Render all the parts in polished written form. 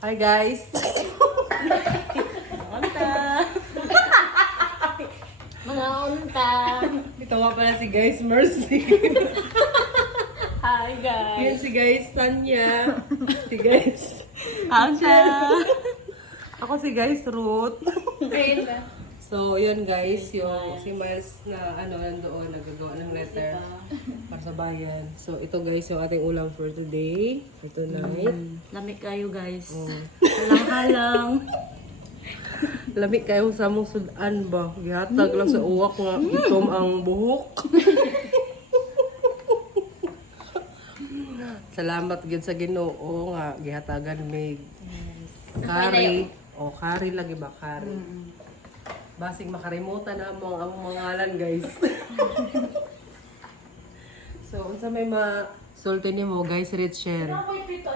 Hi guys! Unta. Mga unta. Ito nga pala si guys Mercy. Hi Yan guys. si guys Tanya. Si guys. Unta. Ako si guys Ruth. Rain. So, yun guys, yung si Miles na nandoon, nagagawa ng letter para sa bayan. So, ito guys, yung ating ulam for today, for tonight. Lamig kayo guys. Oh. Halang-halang. Lamig kayong sa mong sudan ba? Gihatag lang sa uwak nga, itom ang buhok. Salamat gid sa Ginoo nga gihatagan may kari. O, kari lagi ba? Kari. Basig makarimutan na mo ang mga ngalan, guys. So, unsa may sulti nimo, guys, read share. Ilang boyfriend ko?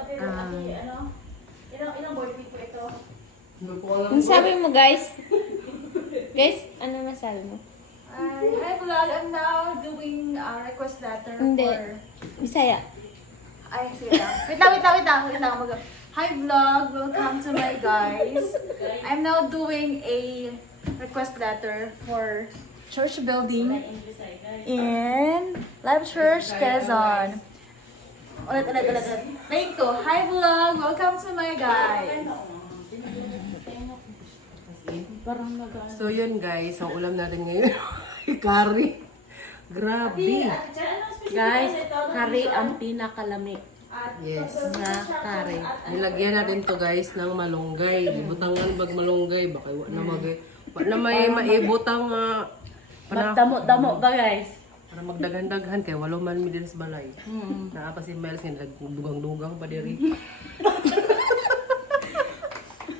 Ilang boyfriend ko ito? Ang sabi mo guys? Guys, ano masabi mo? Hi vlog, I'm now doing a request letter Hindi. for... Bisaya. Ay, sige lang. Wait lang. Hi vlog, welcome to my guys. I'm now doing a request letter for church building in Live Church, Quezon. Ulit. Thank you. Hi vlog, welcome to my guys. So, yun, guys. Ang ulam natin ngayon, kari. Grabe. Guys, kari ang pinakalamig Yes. na kari. Nilagyan natin to guys ng malunggay. Ibutangan bag malunggay. Baka wala na wala na may maibutang Magdamo-damo ba guys? para magdagan-daghan kay walo man mi din sa balay. Naa pa si Miles nga nagdugang-dugang pa diri.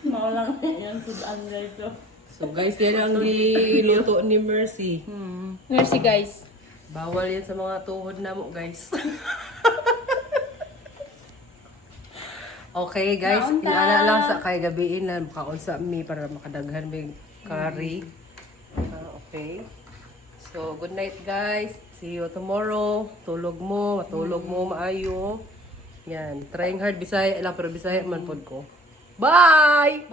Maulang yan sudan guys. So guys, yan ang niluto ni Mercy. Merci guys. Bawal yan sa mga tuhod na mo, guys. Okay, guys. Inaala lang sa kay gabiin na makaon sa mi para makadaghan may curry. Okay. So, good night, guys. See you tomorrow. Tulog mo, matulog mo maayo. Yan. Trying hard Bisaya lang pero Bisaya man pod ko. Bye!